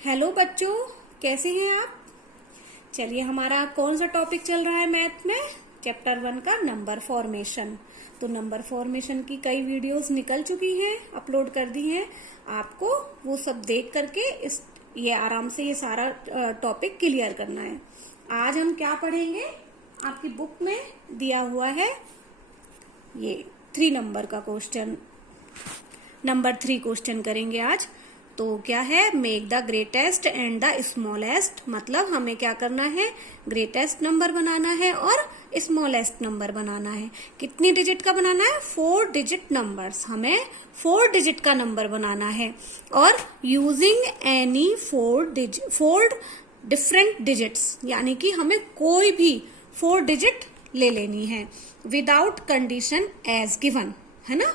Hello बच्चों, कैसे हैं आप। चलिए, हमारा कौन सा टॉपिक चल रहा है मैथ में। चैप्टर 1 का नंबर फॉर्मेशन। तो नंबर फॉर्मेशन की कई वीडियोस निकल चुकी हैं, अपलोड कर दी हैं। आपको वो सब देख करके ये आराम से ये सारा टॉपिक क्लियर करना है। आज हम क्या पढ़ेंगे, आपकी बुक में दिया हुआ है ये 3 नंबर का क्वेश्चन, नंबर 3 क्वेश्चन करेंगे आज। तो क्या है, make the greatest and the smallest. मतलब हमें क्या करना है, ग्रेटेस्ट नंबर बनाना है और स्मॉलेस्ट नंबर बनाना है। कितनी डिजिट का बनाना है, 4 डिजिट नंबर्स। हमें 4 डिजिट का नंबर बनाना है और यूजिंग एनी 4 डिफरेंट डिजिट्स, यानी कि हमें कोई भी 4 डिजिट ले लेनी है विदाउट कंडीशन एज गिवन, है ना।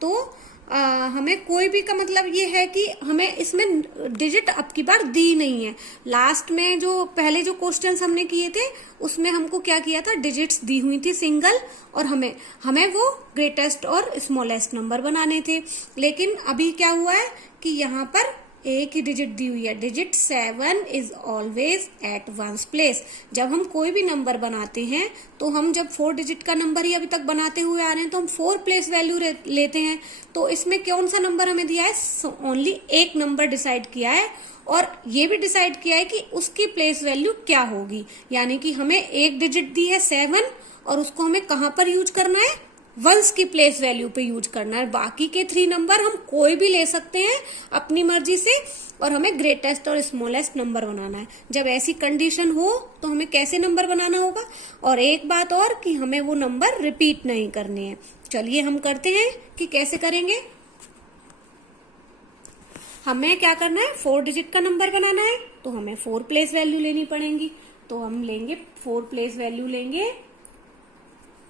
तो हमें कोई भी का मतलब ये है कि हमें इसमें डिजिट अब की बार दी नहीं है। लास्ट में जो पहले जो क्वेश्चंस हमने किए थे उसमें हमको क्या किया था, डिजिट्स दी हुई थी सिंगल, और हमें वो ग्रेटेस्ट और स्मॉलेस्ट नंबर बनाने थे। लेकिन अभी क्या हुआ है कि यहाँ पर एक ही डिजिट दी हुई है। Digit 7 is always at ones place. जब हम कोई भी नंबर बनाते हैं तो हम जब 4 डिजिट का नंबर ही अभी तक बनाते हुए आ रहे हैं तो हम 4 प्लेस वैल्यू लेते हैं। तो इसमें कौन सा नंबर हमें दिया है, ओनली एक नंबर डिसाइड किया है और ये भी डिसाइड किया है कि उसकी प्लेस वैल्यू क्या होगी। यानी कि हमें एक डिजिट दी है 7 और उसको हमें कहां पर यूज करना है, वंस की प्लेस वैल्यू पे यूज करना है। बाकी के 3 नंबर हम कोई भी ले सकते हैं अपनी मर्जी से, और हमें ग्रेटेस्ट और स्मॉलेस्ट नंबर बनाना है। जब ऐसी कंडीशन हो तो हमें कैसे नंबर बनाना होगा, और एक बात और कि हमें वो नंबर रिपीट नहीं करने हैं। चलिए हम करते हैं कि कैसे करेंगे। हमें क्या करना है, 4 डिजिट का नंबर बनाना है तो हमें 4 प्लेस वैल्यू लेनी पड़ेगी। तो हम लेंगे 4 प्लेस वैल्यू लेंगे,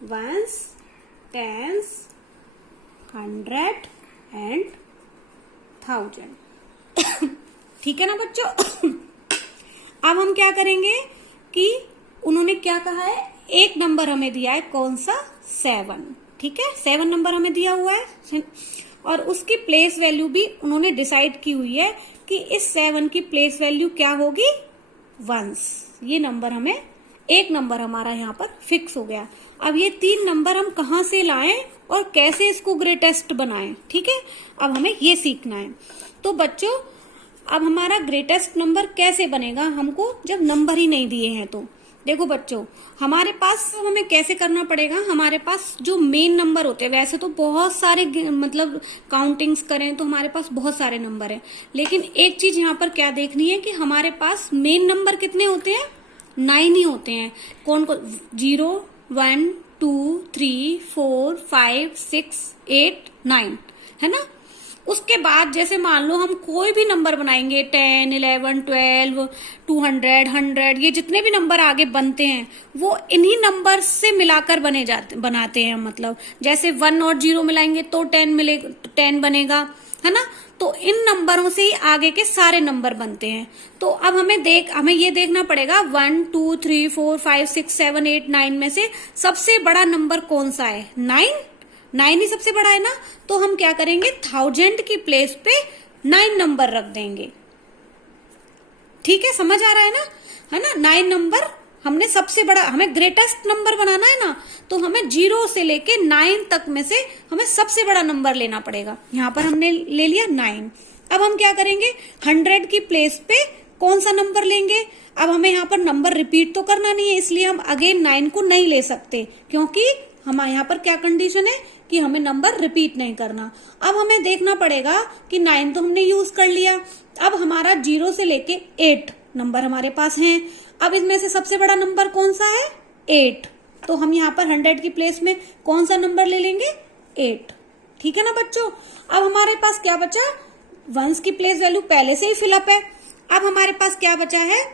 वंस, टेंस, 100 एंड 1000। ठीक है ना बच्चों। अब हम क्या करेंगे कि उन्होंने क्या कहा है, एक नंबर हमें दिया है, कौन सा, 7। ठीक है, 7 नंबर हमें दिया हुआ है और उसकी प्लेस वैल्यू भी उन्होंने डिसाइड की हुई है कि इस 7 की प्लेस वैल्यू क्या होगी, वंस। ये नंबर हमें, एक नंबर हमारा यहाँ पर फिक्स हो गया। अब ये 3 नंबर हम कहाँ से लाएं और कैसे इसको ग्रेटेस्ट बनाएं, ठीक है, अब हमें ये सीखना है। तो बच्चों, अब हमारा ग्रेटेस्ट नंबर कैसे बनेगा, हमको जब नंबर ही नहीं दिए हैं। तो देखो बच्चों, हमारे पास हमें कैसे करना पड़ेगा, हमारे पास जो मेन नंबर होते हैं, वैसे तो बहुत सारे, मतलब काउंटिंग्स करें तो हमारे पास बहुत सारे नंबर हैं, लेकिन एक चीज यहाँ पर क्या देखनी है कि हमारे पास मेन नंबर कितने होते हैं, 9 ही होते हैं। कौन कौन, 0, 1, 2, 3, 4, 5, 6, 8, 9, है ना। उसके बाद जैसे मान लो हम कोई भी नंबर बनाएंगे, 10, 11, 12, 200, 100, ये जितने भी नंबर आगे बनते हैं वो इन्हीं नंबर से मिलाकर बनाते हैं। मतलब जैसे 1 और 0 मिलाएंगे तो 10 बनेगा, है ना। तो इन नंबरों से ही आगे के सारे नंबर बनते हैं। तो अब हमें ये देखना पड़ेगा 1, 2, 3, 4, 5, 6, 7, 8, 9 में से सबसे बड़ा नंबर कौन सा है, 9 ही सबसे बड़ा है ना। तो हम क्या करेंगे, 1000 की प्लेस पे 9 नंबर रख देंगे। ठीक है, समझ आ रहा है ना 9 नंबर हमने सबसे बड़ा, हमें ग्रेटेस्ट नंबर बनाना है ना, तो हमें 0 से लेके 9 तक में से हमें सबसे बड़ा नंबर लेना पड़ेगा। यहाँ पर हमने ले लिया 9। अब हम क्या करेंगे, 100 की प्लेस पे कौन सा नंबर लेंगे। अब हमें यहाँ पर नंबर रिपीट तो करना नहीं है, इसलिए हम अगेन 9 को नहीं ले सकते, क्योंकि हमारे यहाँ पर क्या कंडीशन है कि हमें नंबर रिपीट नहीं करना। अब हमें देखना पड़ेगा कि 9 तो हमने यूज कर लिया, अब हमारा 0 से लेके 8 नंबर हमारे पास हैं। अब इसमें से सबसे बड़ा नंबर कौन सा है, 8। तो हम यहाँ पर 100 की प्लेस में कौन सा नंबर ले लेंगे, 8। ठीक है ना बच्चों। अब हमारे पास क्या बचा, वंस की प्लेस वैल्यू पहले से ही फिलअप है। अब हमारे पास क्या बचा है,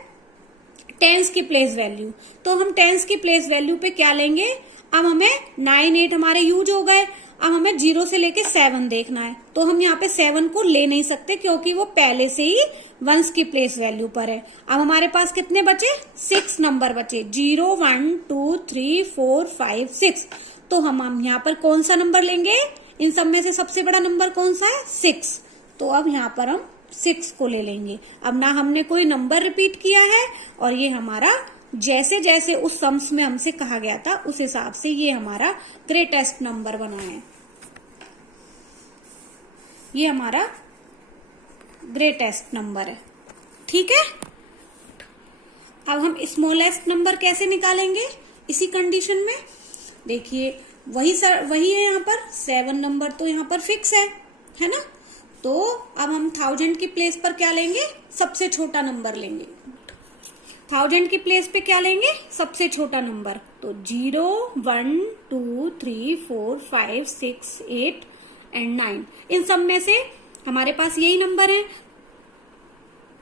टेंस की प्लेस वैल्यू। तो हम टेंस की प्लेस वैल्यू पे क्या लेंगे, अब हमें 9, 8 हमारे यूज हो गए। अब हमें 0 से लेके 7 देखना है, तो हम यहाँ पे 7 को ले नहीं सकते क्योंकि वो पहले से ही वंस की प्लेस वैल्यू पर है। अब हमारे पास कितने बचे, 6 नंबर बचे, 0, 1, 2, 3, 4, 5, 6। तो हम यहाँ पर कौन सा नंबर लेंगे, इन सब में से सबसे बड़ा नंबर कौन सा है, 6। तो अब यहाँ पर हम 6 को ले लेंगे। अब ना हमने कोई नंबर रिपीट किया है और ये हमारा जैसे जैसे उस सम्स में हमसे कहा गया था उस हिसाब से ये हमारा ग्रेटेस्ट नंबर बना है। ये हमारा ग्रेटेस्ट नंबर है। ठीक है, अब हम स्मॉलेस्ट नंबर कैसे निकालेंगे इसी कंडीशन में? देखिए वही है यहाँ पर 7 नंबर तो यहाँ पर फिक्स है ना। तो अब हम 1000 की प्लेस पर क्या लेंगे? सबसे छोटा नंबर लेंगे। 1000 की प्लेस पे क्या लेंगे? सबसे छोटा नंबर। तो 0 1 2 3 4 5 6 8 एंड 9, इन सब में से हमारे पास यही नंबर है।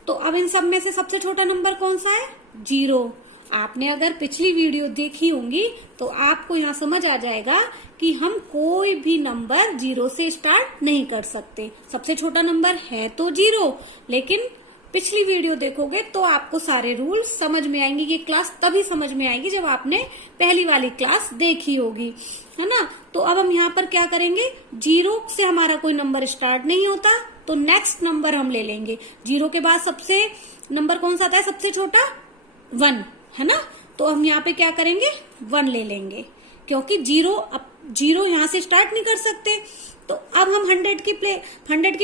तो अब इन सब में से सबसे छोटा नंबर कौन सा है? 0। आपने अगर पिछली वीडियो देखी होंगी तो आपको यहाँ समझ आ जाएगा कि हम कोई भी नंबर 0 से स्टार्ट नहीं कर सकते। सबसे छोटा नंबर है तो 0, लेकिन पिछली वीडियो देखोगे तो आपको सारे रूल समझ में आएंगे। ये क्लास तभी समझ में आएगी जब आपने पहली वाली क्लास देखी होगी, है ना। तो अब हम यहाँ पर क्या करेंगे? 0 से हमारा कोई नंबर स्टार्ट नहीं होता तो नेक्स्ट नंबर हम ले लेंगे। 0 के बाद सबसे नंबर कौन सा आता है? सबसे छोटा 1, है ना। तो हम यहाँ पे क्या करेंगे? 1 ले लेंगे, क्योंकि 0 यहाँ से स्टार्ट नहीं कर सकते। तो अब हम 100 की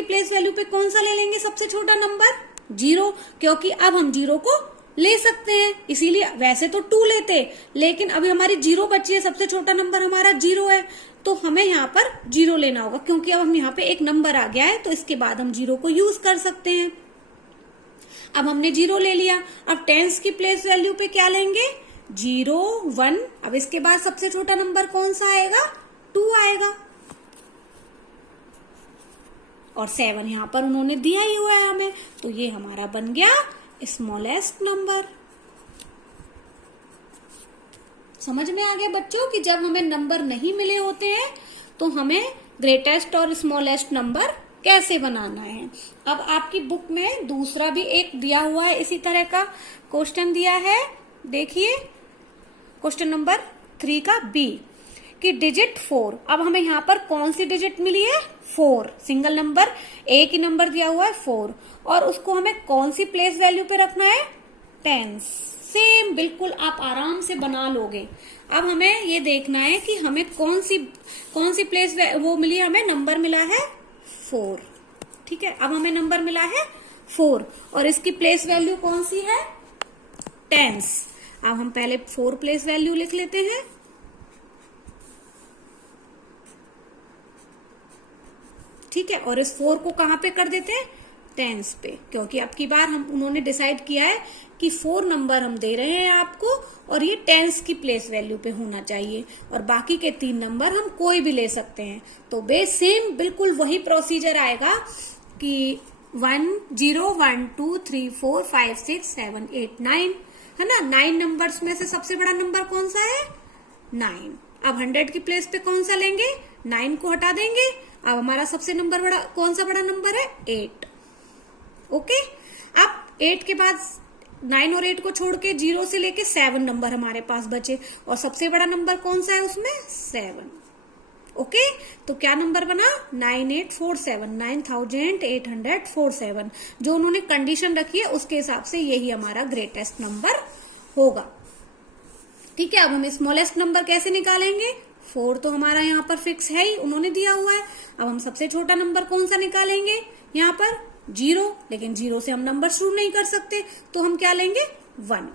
प्लेस वैल्यू पे कौन सा ले लेंगे? सबसे छोटा नंबर 0, क्योंकि अब हम 0 को ले सकते हैं। इसीलिए वैसे तो 2 लेते, लेकिन अभी हमारी 0 बची है, सबसे छोटा नंबर हमारा 0 है, तो हमें यहाँ पर 0 लेना होगा, क्योंकि अब हम यहाँ पे एक नंबर आ गया है तो इसके बाद हम 0 को यूज कर सकते हैं। अब हमने 0 ले लिया। अब टेंस की प्लेस वैल्यू पे क्या लेंगे? 0 1। अब इसके बाद सबसे छोटा नंबर कौन सा आएगा? 2 आएगा। और 7 यहाँ पर उन्होंने दिया ही हुआ है हमें, तो ये हमारा बन गया स्मॉलेस्ट नंबर। समझ में आ गया बच्चों कि जब हमें नंबर नहीं मिले होते हैं तो हमें ग्रेटेस्ट और स्मॉलेस्ट नंबर कैसे बनाना है। अब आपकी बुक में दूसरा भी एक दिया हुआ है, इसी तरह का क्वेश्चन दिया है। देखिए क्वेश्चन नंबर 3 का बी कि डिजिट 4। अब हमें यहाँ पर कौन सी डिजिट मिली है? 4। सिंगल नंबर, एक ही नंबर दिया हुआ है 4, और उसको हमें कौन सी प्लेस वैल्यू पे रखना है? टेंस। सेम बिल्कुल आप आराम से बना लोगे। अब हमें ये देखना है कि हमें कौन सी प्लेस वो मिली, हमें नंबर मिला है 4। ठीक है, अब हमें नंबर मिला है 4 और इसकी प्लेस वैल्यू कौन सी है? टेंस। अब हम पहले 4 प्लेस वैल्यू लिख लेते हैं। ठीक है, और इस 4 को कहां पे कर देते हैं? टेंस पे, क्योंकि अब की बार उन्होंने डिसाइड किया है कि 4 नंबर हम दे रहे हैं आपको और ये टेंस की प्लेस वैल्यू पे होना चाहिए, और बाकी के 3 नंबर हम कोई भी ले सकते हैं। तो बेस सेम बिल्कुल वही प्रोसीजर आएगा कि 1 0 1 2 3 4 5 6 7 8 9, है ना। 9 नंबर्स में से सबसे बड़ा नंबर कौन सा है? 9। अब 100 की प्लेस पे कौन सा लेंगे? 9 को हटा देंगे। अब हमारा सबसे कौन सा बड़ा नंबर है? 8। ओके, अब 8 के बाद 9 और 8 को छोड़ के 0 से लेके 7 नंबर हमारे पास बचे, और सबसे बड़ा नंबर कौन सा है उसमें? 7। ओके, तो क्या नंबर बना? 9847, 9847। जो उन्होंने कंडीशन रखी है उसके हिसाब से यही हमारा ग्रेटेस्ट नंबर होगा। ठीक है, अब हम स्मॉलेस्ट नंबर कैसे निकालेंगे? 4 तो हमारा यहाँ पर फिक्स है ही, उन्होंने दिया हुआ है। अब हम सबसे छोटा नंबर कौन सा निकालेंगे? यहाँ पर 0, लेकिन 0 से हम नंबर शुरू नहीं कर सकते, तो हम क्या लेंगे? 1।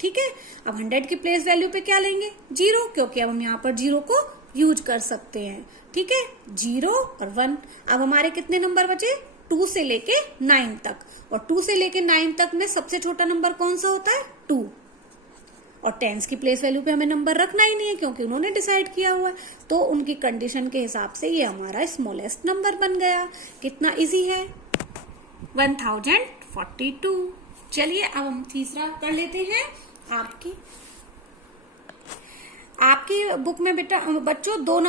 ठीक है, अब 100 की प्लेस वैल्यू पे क्या लेंगे? 0, क्योंकि अब हम यहाँ पर 0 को यूज कर सकते हैं। ठीक है, 0 और 1। अब हमारे कितने नंबर बचे? 2 से लेके 9 तक, और 2 से लेके 9 तक में सबसे छोटा नंबर कौन सा होता है? 2। और टेंस की प्लेस वैल्यू पे हमें नंबर रखना ही नहीं है, क्योंकि उन्होंने डिसाइड किया हुआ है। तो उनकी कंडीशन के हिसाब से ये हमारा स्मॉलेस्ट नंबर बन गया। कितना इजी है? 1042। चलिए अब हम तीसरा कर लेते हैं। आपकी बुक में बेटा बच्चों दो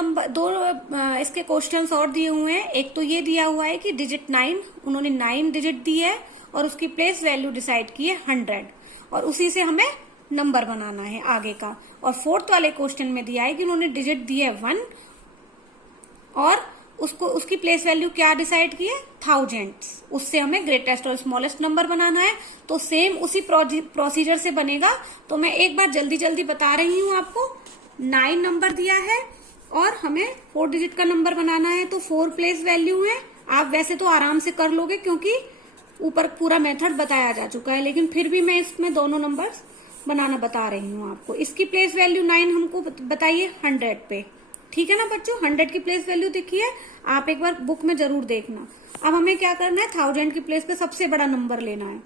इसके क्वेश्चंस और दिए हुए हैं। एक तो ये दिया हुआ है कि डिजिट 9, उन्होंने 9 डिजिट दी है और उसकी प्लेस वैल्यू डिसाइड की है 100, और उसी से हमें नंबर बनाना है आगे का। और 4th वाले क्वेश्चन में दिया है कि उन्होंने डिजिट दी है 1 और उसको उसकी प्लेस वैल्यू क्या डिसाइड की है, 1000। उससे हमें ग्रेटेस्ट और स्मॉलेस्ट नंबर बनाना है, तो सेम उसी प्रोसीजर से बनेगा। तो मैं एक बार जल्दी जल्दी बता रही हूं आपको। 9 नंबर दिया है और हमें 4 डिजिट का नंबर बनाना है, तो 4 प्लेस वैल्यू है। आप वैसे तो आराम से कर लोगे क्योंकि ऊपर पूरा मेथड बताया जा चुका है, लेकिन फिर भी मैं इसमें दोनों नंबर बनाना बता रही हूँ आपको। इसकी प्लेस वैल्यू 9 हमको बताइए 100 पे, ठीक है ना बच्चों। 100 की प्लेस वैल्यू देखी है, आप एक बार बुक में जरूर देखना। अब हमें क्या करना है, 1000 की प्लेस पे सबसे बड़ा नंबर लेना है।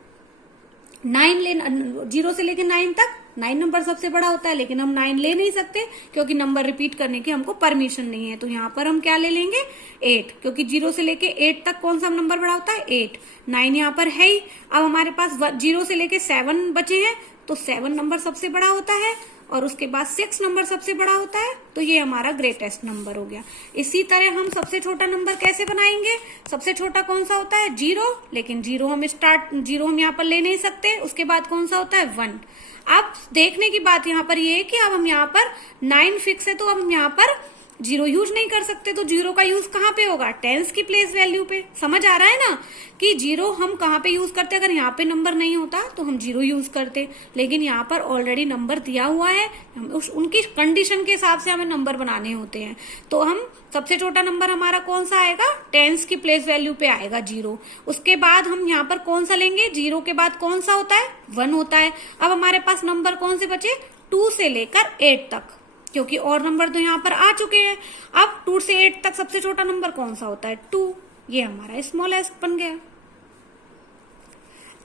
9 लेना, 0 से लेके 9 तक 9 नंबर सबसे बड़ा होता है, लेकिन हम 9 ले नहीं सकते क्योंकि नंबर रिपीट करने की हमको परमिशन नहीं है। तो यहाँ पर हम क्या ले लेंगे, 8, क्योंकि 0 से लेके 8 तक कौन सा नंबर बड़ा होता है, 8। 9 यहाँ पर है ही। अब हमारे पास 0 से लेके 7 बचे हैं, तो 7 नंबर सबसे बड़ा होता है और उसके बाद 6 नंबर सबसे बड़ा होता है, तो ये हमारा ग्रेटेस्ट नंबर हो गया। इसी तरह हम सबसे छोटा नंबर कैसे बनाएंगे, सबसे छोटा कौन सा होता है, 0, लेकिन 0 हम यहाँ पर ले नहीं सकते। उसके बाद कौन सा होता है, 1। अब देखने की बात यहाँ पर ये है कि अब हम यहाँ पर 9 फिक्स है, तो अब हम यहाँ पर 0 यूज नहीं कर सकते। तो 0 का यूज कहाँ पे होगा, 10s की प्लेस वैल्यू पे। समझ आ रहा है ना कि 0 हम कहाँ पे यूज करते, अगर यहाँ पे नंबर नहीं होता तो हम 0 यूज करते, लेकिन यहाँ पर ऑलरेडी नंबर दिया हुआ है, उनकी कंडीशन के हिसाब से हमें नंबर बनाने होते हैं। तो हम सबसे छोटा नंबर हमारा कौन सा आएगा, 10s की प्लेस वैल्यू पे आएगा 0। उसके बाद हम यहाँ पर कौन सा लेंगे, 0 के बाद कौन सा होता है, 1 होता है। अब हमारे पास नंबर कौन से बचे, 2 से लेकर 8 तक, क्योंकि और नंबर तो यहाँ पर आ चुके हैं। अब 2 से 8 तक सबसे छोटा नंबर कौन सा होता है, 2। ये हमारा स्मॉलेस्ट बन गया।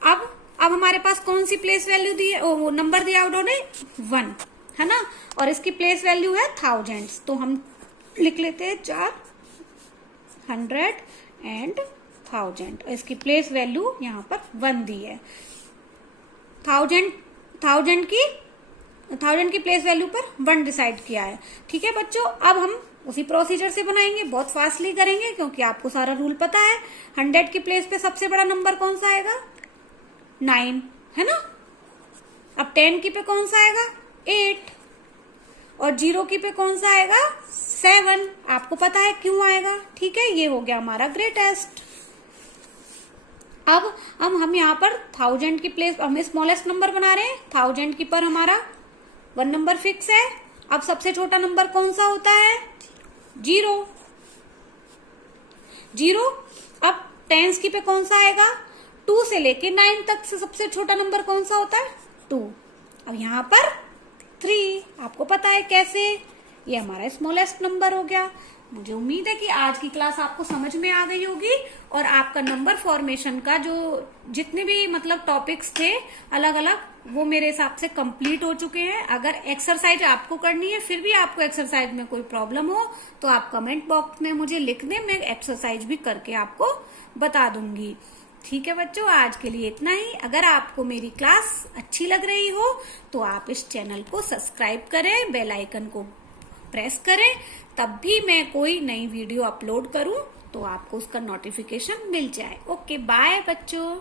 अब हमारे पास कौन सी प्लेस वैल्यू दी है, वो नंबर दिया उन्होंने 1, है ना, और इसकी प्लेस वैल्यू है 1000। तो हम लिख लेते हैं 4, 100 एंड 1000। इसकी प्लेस वैल्यू यहाँ पर 1 दी है। 1000 की प्लेस वैल्यू पर 1 डिसाइड किया है, ठीक है बच्चों। अब हम उसी प्रोसीजर से बनाएंगे, बहुत फास्टली करेंगे क्योंकि आपको सारा रूल पता है। 100 की प्लेस पे सबसे बड़ा नंबर कौन सा आएगा, 9, है ना। अब 10 की पे कौन सा आएगा, 8, और 0 की पे कौन सा आएगा, 7। आपको पता है क्यों आएगा, ठीक है। ये हो गया हमारा ग्रेटेस्ट। अब हम यहाँ पर 1000 की प्लेस, हम स्मॉलेस्ट नंबर बना रहे हैं। 1000 की पर हमारा 1 नंबर फिक्स है। अब सबसे छोटा नंबर कौन सा होता है, 0। अब 10s की पे कौन सा आएगा, 2 से लेके 9 तक से सबसे छोटा नंबर कौन सा होता है, 2। अब यहाँ पर 3, आपको पता है कैसे, ये हमारा स्मॉलेस्ट नंबर हो गया। मुझे उम्मीद है कि आज की क्लास आपको समझ में आ गई होगी और आपका नंबर फॉर्मेशन का जो जितने भी मतलब टॉपिक्स थे अलग अलग, वो मेरे हिसाब से कंप्लीट हो चुके हैं। अगर एक्सरसाइज आपको करनी है, फिर भी आपको एक्सरसाइज में कोई प्रॉब्लम हो तो आप कमेंट बॉक्स में मुझे लिख दें, मैं एक्सरसाइज भी करके आपको बता दूंगी। ठीक है बच्चों, आज के लिए इतना ही। अगर आपको मेरी क्लास अच्छी लग रही हो तो आप इस चैनल को सब्सक्राइब करें, बेल आइकन को प्रेस करें, तब भी मैं कोई नई वीडियो अपलोड करूं तो आपको उसका नोटिफिकेशन मिल जाए। ओके, बाय बच्चों।